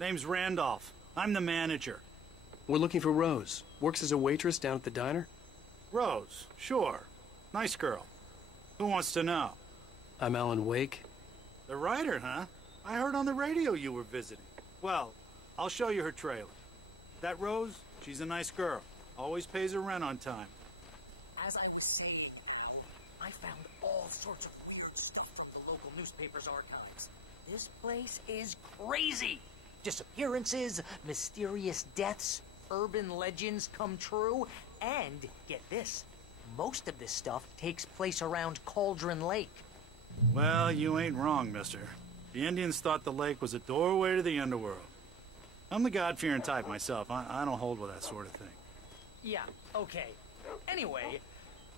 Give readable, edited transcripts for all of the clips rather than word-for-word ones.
Name's Randolph. I'm the manager. We're looking for Rose. Works as a waitress down at the diner. Rose, sure. Nice girl. Who wants to know? I'm Alan Wake. The writer, huh? I heard on the radio you were visiting. Well, I'll show you her trailer. That Rose, she's a nice girl. Always pays her rent on time. As I was saying, Al, I found all sorts of weird stuff from the local newspaper's archives. This place is crazy. Disappearances, mysterious deaths, urban legends come true, and, get this, most of this stuff takes place around Cauldron Lake. Well, you ain't wrong, mister. The Indians thought the lake was a doorway to the underworld. I'm the God-fearing type myself. I don't hold with that sort of thing. Yeah, okay. Anyway,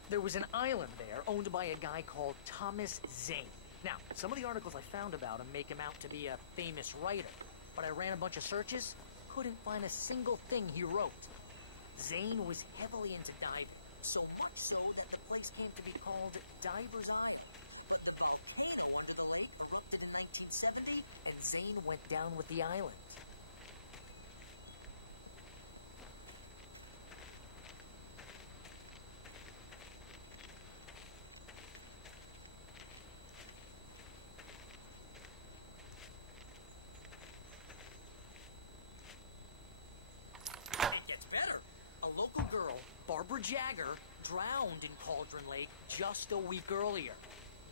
there was an island there owned by a guy called Thomas Zane. Now, some of the articles I found about him make him out to be a famous writer, but I ran a bunch of searches, couldn't find a single thing he wrote. Zane was heavily into diving, so much so that the place came to be called Diver's Island. But the volcano under the lake erupted in 1970, and Zane went down with the island. Local girl, Barbara Jagger, drowned in Cauldron Lake just a week earlier.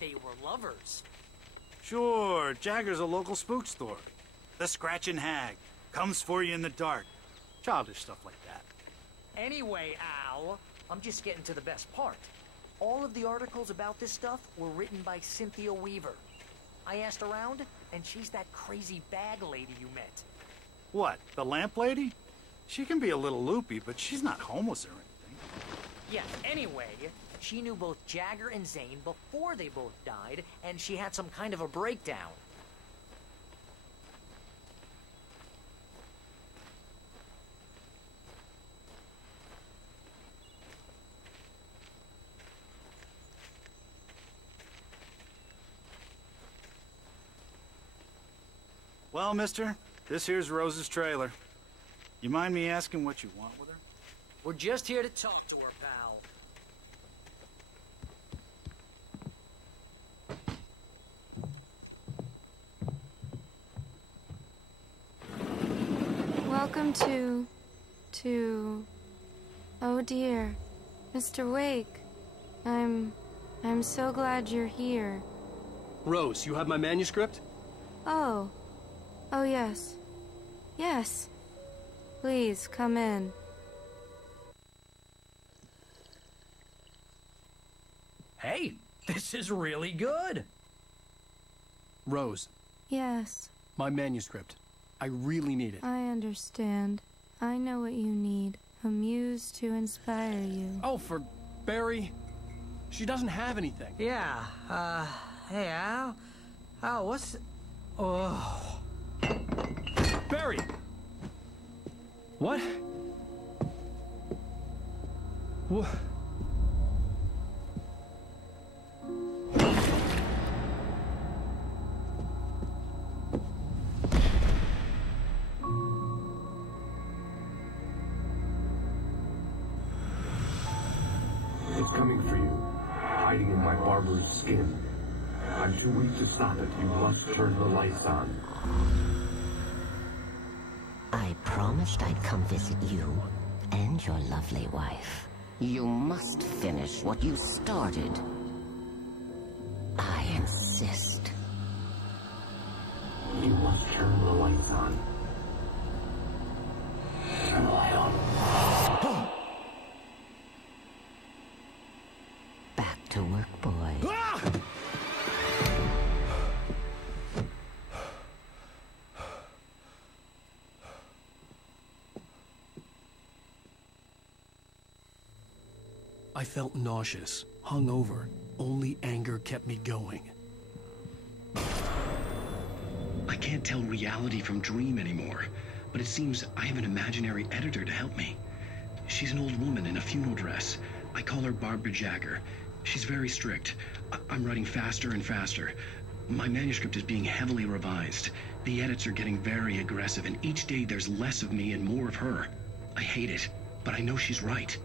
They were lovers. Sure, Jagger's a local spook story. The Scratching Hag. Comes for you in the dark. Childish stuff like that. Anyway, Al, I'm just getting to the best part. All of the articles about this stuff were written by Cynthia Weaver. I asked around, and she's that crazy bag lady you met. What, the lamp lady? She can be a little loopy, but she's not homeless or anything. Yeah, anyway, she knew both Jagger and Zane before they both died, and she had some kind of a breakdown. Well, mister, this here's Rose's trailer. You mind me asking what you want with her? We're just here to talk to her, pal. Welcome to... Oh dear, Mr. Wake. I'm so glad you're here. Rose, you have my manuscript? Oh. Oh, yes. Yes. Please, come in. Hey, this is really good. Rose. Yes. My manuscript. I really need it. I understand. I know what you need. A muse to inspire you. Oh, for Barry. She doesn't have anything. Yeah, hey, Al? Al, what's... Oh... Barry! What? What? It's coming for you, hiding in my barber's skin. I'm too weak to stop it. You must turn the lights on. I promised I'd come visit you and your lovely wife. You must finish what you started. I insist. You must turn the lights on. Turn the light on. Back to work, boy. Ah! I felt nauseous, hungover. Only anger kept me going. I can't tell reality from dream anymore, but it seems I have an imaginary editor to help me. She's an old woman in a funeral dress. I call her Barbara Jagger. She's very strict. I'm writing faster and faster. My manuscript is being heavily revised. The edits are getting very aggressive, and each day there's less of me and more of her. I hate it, but I know she's right.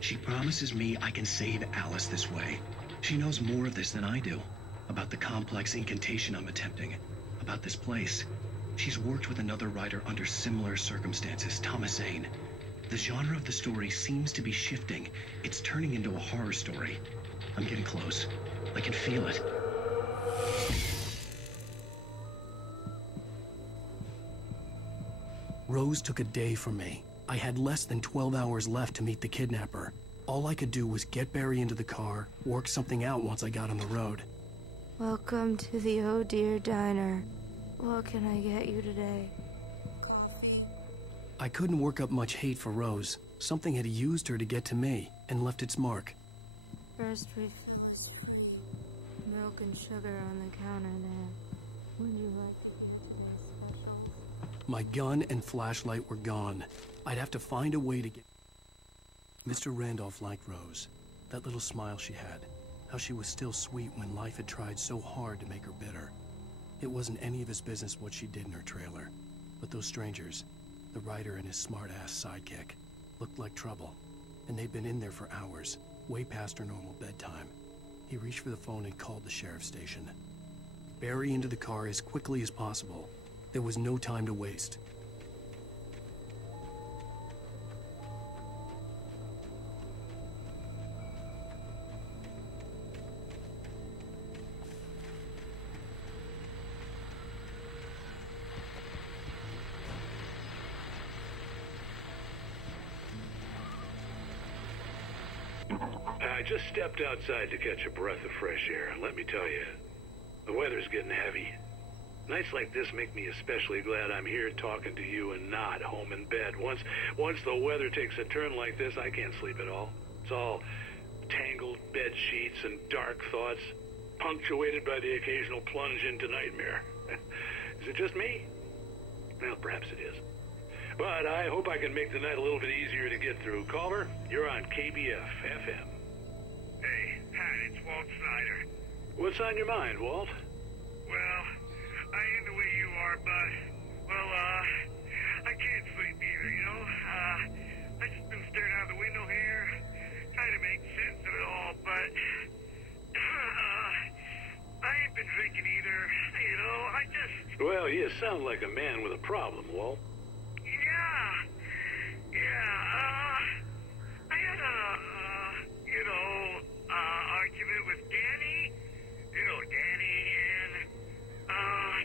She promises me I can save Alice this way. She knows more of this than I do. About the complex incantation I'm attempting. About this place. She's worked with another writer under similar circumstances, Thomas Zane. The genre of the story seems to be shifting. It's turning into a horror story. I'm getting close. I can feel it. Rose took a day from me. I had less than 12 hours left to meet the kidnapper. All I could do was get Barry into the car, work something out once I got on the road. Welcome to the Oh Dear Diner. What can I get you today? I couldn't work up much hate for Rose. Something had used her to get to me, and left its mark. First refill is free. Milk and sugar on the counter there. Would you like today's specials? My gun and flashlight were gone. I'd have to find a way to get... Mr. Randolph liked Rose. That little smile she had. How she was still sweet when life had tried so hard to make her bitter. It wasn't any of his business what she did in her trailer. But those strangers, the writer and his smart-ass sidekick, looked like trouble. And they'd been in there for hours, way past her normal bedtime. He reached for the phone and called the sheriff's station. Barry into the car as quickly as possible. There was no time to waste. I just stepped outside to catch a breath of fresh air, and let me tell you, the weather's getting heavy. Nights like this make me especially glad I'm here talking to you and not home in bed. Once the weather takes a turn like this, I can't sleep at all. It's all tangled bed sheets and dark thoughts, punctuated by the occasional plunge into nightmare. Is it just me? Well, perhaps it is. But I hope I can make the night a little bit easier to get through. Caller, you're on KBF FM. Hey, Pat, it's Walt Snyder. What's on your mind, Walt? Well, I ain't the way you are, but, well, I can't sleep either, you know? I just been staring out the window here, trying to make sense of it all, but, I ain't been drinking either, you know? I just... Well, you sound like a man with a problem, Walt. I had a, argument with Danny. You know Danny, and,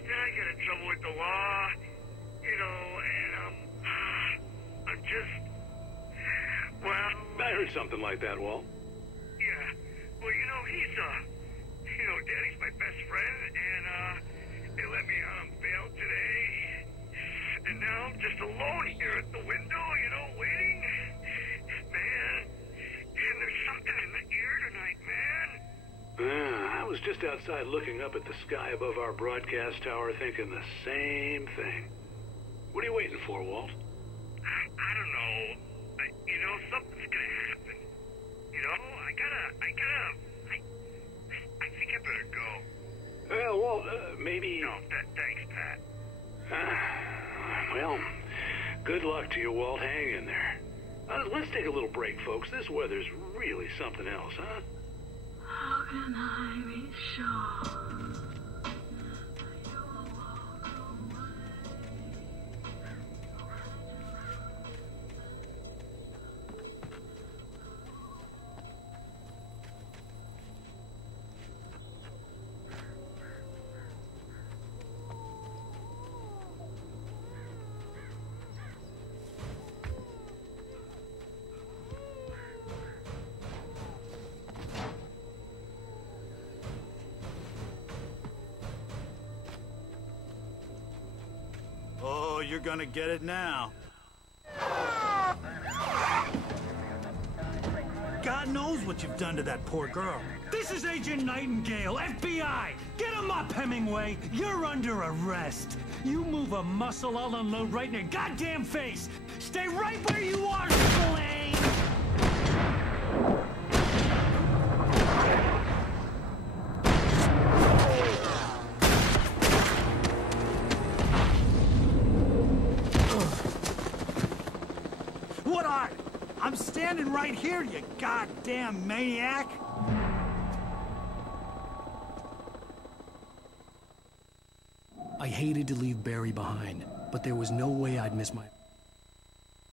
then I got in trouble with the law, you know, and, I'm just, well... I heard something like that, Walt. Yeah, well, you know, Danny's my best friend, and, they let me out on bail today. And now I'm just alone here at the window, you know, waiting. Man, and there's something in the air tonight, man. I was just outside looking up at the sky above our broadcast tower thinking the same thing. What are you waiting for, Walt? I don't know. You know, something's gonna happen. You know, I think I better go. Well, Walt, maybe... No, thanks, Pat. Well, good luck to you, Walt. Hang in there. Let's take a little break, folks. This weather's really something else, huh? How can I be sure? Oh, you're gonna get it now. God knows what you've done to that poor girl. This is Agent Nightingale, FBI! Get him up, Hemingway! You're under arrest! You move a muscle, I'll unload right in your goddamn face! Stay right where you are, Slane! What art? I'm standing right here, you goddamn maniac! I hated to leave Barry behind, but there was no way I'd miss my...